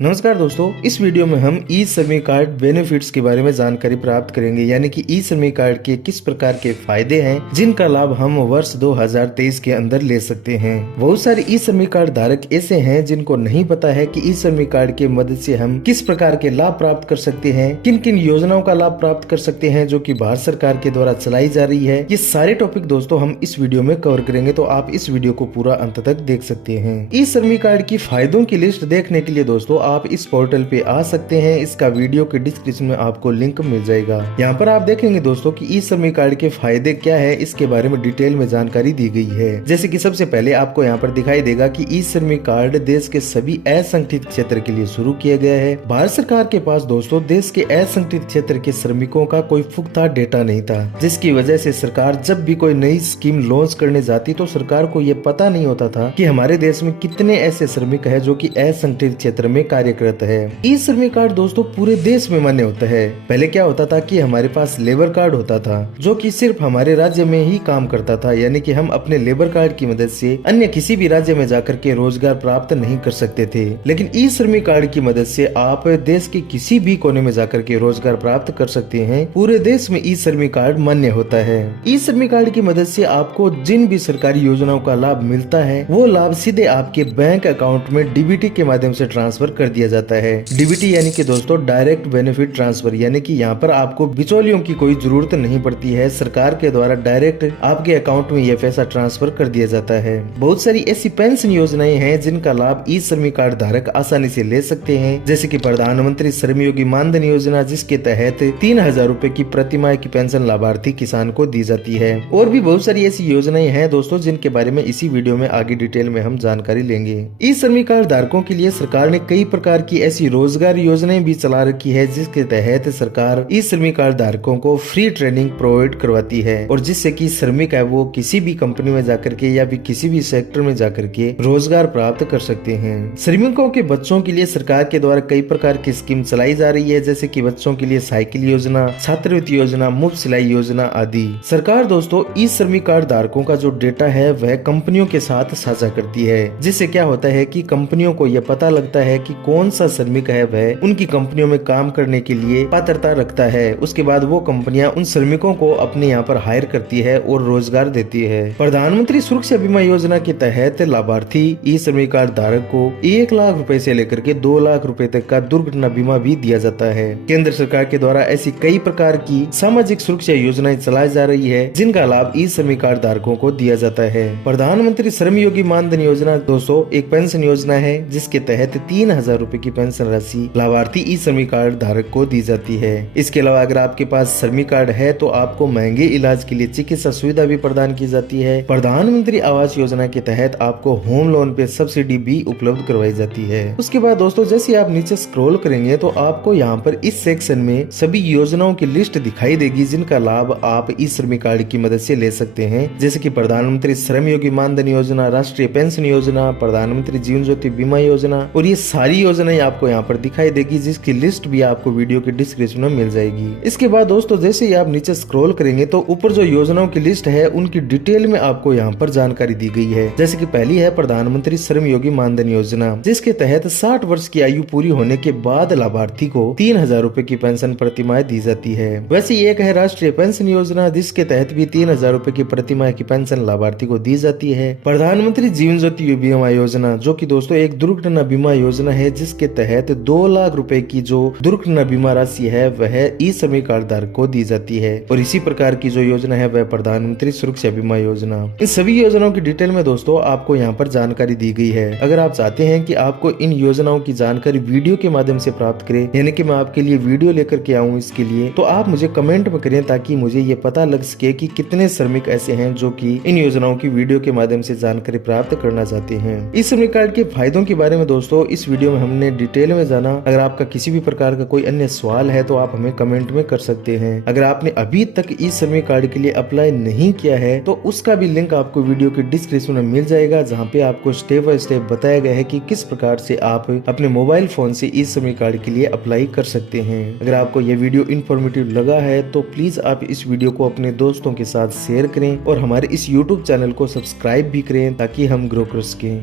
नमस्कार दोस्तों, इस वीडियो में हम ई श्रमिक कार्ड बेनिफिट्स के बारे में जानकारी प्राप्त करेंगे। यानी कि ई श्रमिक कार्ड के किस प्रकार के फायदे हैं जिनका लाभ हम वर्ष 2023 के अंदर ले सकते हैं। बहुत सारे ई श्रमिक कार्ड धारक ऐसे हैं जिनको नहीं पता है कि ई श्रमिक कार्ड के मदद से हम किस प्रकार के लाभ प्राप्त कर सकते हैं, किन किन योजनाओं का लाभ प्राप्त कर सकते हैं जो कि भारत सरकार के द्वारा चलाई जा रही है। ये सारे टॉपिक दोस्तों हम इस वीडियो में कवर करेंगे, तो आप इस वीडियो को पूरा अंत तक देख सकते हैं। ई श्रमिक कार्ड की फायदों की लिस्ट देखने के लिए दोस्तों आप इस पोर्टल पे आ सकते हैं। इसका वीडियो के डिस्क्रिप्शन में आपको लिंक मिल जाएगा। यहाँ पर आप देखेंगे दोस्तों कि ई श्रमिक कार्ड के फायदे क्या है, इसके बारे में डिटेल में जानकारी दी गई है। जैसे कि सबसे पहले आपको यहाँ पर दिखाई देगा कि ई श्रमिक कार्ड देश के सभी असंगठित क्षेत्र के लिए शुरू किया गया है। भारत सरकार के पास दोस्तों देश के असंगठित क्षेत्र के श्रमिकों का कोई पुख्ता डेटा नहीं था, जिसकी वजह से सरकार जब भी कोई नई स्कीम लॉन्च करने जाती तो सरकार को ये पता नहीं होता था कि हमारे देश में कितने ऐसे श्रमिक है जो कि असंगठित क्षेत्र में कार्य करते है। ई श्रमिक कार्ड दोस्तों पूरे देश में मान्य होता है। पहले क्या होता था कि हमारे पास लेबर कार्ड होता था जो कि सिर्फ हमारे राज्य में ही काम करता था, यानी कि हम अपने लेबर कार्ड की मदद से अन्य किसी भी राज्य में जाकर के रोजगार प्राप्त नहीं कर सकते थे। लेकिन ई श्रमिक कार्ड की मदद से आप देश के किसी भी कोने में जाकर के रोजगार प्राप्त कर सकते हैं। पूरे देश में ई श्रमिक कार्ड मान्य होता है। ई श्रमिक कार्ड की मदद से आपको जिन भी सरकारी योजनाओं का लाभ मिलता है वो लाभ सीधे आपके बैंक अकाउंट में डीबीटी के माध्यम से ट्रांसफर कर दिया जाता है। डीबीटी यानी कि दोस्तों डायरेक्ट बेनिफिट ट्रांसफर, यानी कि यहाँ पर आपको बिचौलियों की कोई जरूरत नहीं पड़ती है। सरकार के द्वारा डायरेक्ट आपके अकाउंट में यह पैसा ट्रांसफर कर दिया जाता है। बहुत सारी ऐसी पेंशन योजनाएं हैं जिनका लाभ ई श्रमिक कार्ड धारक आसानी से ले सकते हैं, जैसे कि प्रधानमंत्री श्रमयोगी मानधन योजना, जिसके तहत 3,000 रूपए की प्रतिमाह की पेंशन लाभार्थी किसान को दी जाती है। और भी बहुत सारी ऐसी योजनाएं हैं दोस्तों जिनके बारे में इसी वीडियो में आगे डिटेल में हम जानकारी लेंगे। ई श्रमिक कार्ड धारकों के लिए सरकार ने कई प्रकार की ऐसी रोजगार योजनाएं भी चला रखी है, जिसके तहत सरकार ई श्रमिक कार्ड धारकों को फ्री ट्रेनिंग प्रोवाइड करवाती है, और जिससे कि श्रमिक है वो किसी भी कंपनी में जाकर के या भी किसी भी सेक्टर में जाकर के रोजगार प्राप्त कर सकते हैं। श्रमिकों के बच्चों के लिए सरकार के द्वारा कई प्रकार की स्कीम चलाई जा रही है, जैसे कि बच्चों के लिए साइकिल योजना, छात्रवृत्ति योजना, मुफ्त सिलाई योजना आदि। सरकार दोस्तों ई श्रमिक कार्ड धारकों का जो डेटा है वह कंपनियों के साथ साझा करती है, जिससे क्या होता है कि कंपनियों को यह पता लगता है कि कौन सा श्रमिक है वह उनकी कंपनियों में काम करने के लिए पात्रता रखता है। उसके बाद वो कंपनियां उन श्रमिकों को अपने यहाँ पर हायर करती है और रोजगार देती है। प्रधानमंत्री सुरक्षा बीमा योजना के तहत लाभार्थी ई श्रमिक कार्ड धारक को 1 लाख रुपए से लेकर के 2 लाख रुपए तक का दुर्घटना बीमा भी दिया जाता है। केंद्र सरकार के द्वारा ऐसी कई प्रकार की सामाजिक सुरक्षा योजनाएं चलाई जा रही है जिनका लाभ ई श्रमिक कार्ड धारकों को दिया जाता है। प्रधानमंत्री श्रमयोगी मानधन योजना दोस्तों एक पेंशन योजना है जिसके तहत 3,000 रूपए की पेंशन राशि लाभार्थी ई श्रमिक कार्ड धारक को दी जाती है। इसके अलावा अगर आपके पास श्रमिक कार्ड है तो आपको महंगे इलाज के लिए चिकित्सा सुविधा भी प्रदान की जाती है। प्रधानमंत्री आवास योजना के तहत आपको होम लोन पे सब्सिडी भी उपलब्ध करवाई जाती है। उसके बाद दोस्तों जैसे आप नीचे स्क्रॉल करेंगे तो आपको यहाँ पर इस सेक्शन में सभी योजनाओं की लिस्ट दिखाई देगी जिनका लाभ आप ई श्रमिक कार्ड की मदद से ले सकते हैं, जैसे कि प्रधानमंत्री श्रमयोगी मानधन योजना, राष्ट्रीय पेंशन योजना, प्रधानमंत्री जीवन ज्योति बीमा योजना, और ये सारी योजनाएं आपको यहाँ पर दिखाई देगी जिसकी लिस्ट भी आपको वीडियो के डिस्क्रिप्शन में मिल जाएगी। इसके बाद दोस्तों जैसे ही आप नीचे स्क्रॉल करेंगे तो ऊपर जो योजनाओं की लिस्ट है उनकी डिटेल में आपको यहाँ पर जानकारी दी गई है। जैसे कि पहली है प्रधानमंत्री श्रमयोगी मानधन योजना, जिसके तहत 60 वर्ष की आयु पूरी होने के बाद लाभार्थी को 3,000 रूपए की पेंशन प्रतिमाह दी जाती है। वैसे एक है राष्ट्रीय पेंशन योजना, जिसके तहत भी 3,000 रूपए की प्रतिमाह की पेंशन लाभार्थी को दी जाती है। प्रधानमंत्री जीवन ज्योति बीमा योजना, जो की दोस्तों एक दुर्घटना बीमा योजना है जिसके तहत 2 लाख रुपए की जो दुर्घटना बीमा राशि है वह ई श्रमिक कार्ड धारक को दी जाती है। और इसी प्रकार की जो योजना है वह प्रधानमंत्री सुरक्षा बीमा योजना। इन सभी योजनाओं की डिटेल में दोस्तों आपको यहाँ पर जानकारी दी गई है। अगर आप चाहते हैं कि आपको इन योजनाओं की जानकारी वीडियो के माध्यम से प्राप्त करें, यानी कि मैं आपके लिए वीडियो लेकर के आऊँ इसके लिए, तो आप मुझे कमेंट में करें ताकि मुझे ये पता लग सके कि कितने श्रमिक ऐसे हैं जो कि इन योजनाओं की वीडियो के माध्यम से जानकारी प्राप्त करना चाहते हैं। ई श्रमिक कार्ड के फायदों के बारे में दोस्तों इस वीडियो में हमने डिटेल में जाना। अगर आपका किसी भी प्रकार का कोई अन्य सवाल है तो आप हमें कमेंट में कर सकते हैं। अगर आपने अभी तक ई श्रमिक कार्ड के लिए अप्लाई नहीं किया है तो उसका भी लिंक आपको वीडियो के डिस्क्रिप्शन में मिल जाएगा, जहाँ पे आपको स्टेप बाय स्टेप बताया गया है कि किस प्रकार से आप अपने मोबाइल फोन से ई श्रमिक कार्ड के लिए अप्लाई कर सकते हैं। अगर आपको यह वीडियो इन्फॉर्मेटिव लगा है तो प्लीज आप इस वीडियो को अपने दोस्तों के साथ शेयर करें और हमारे इस यूट्यूब चैनल को सब्सक्राइब भी करें ताकि हम ग्रो कर सकें।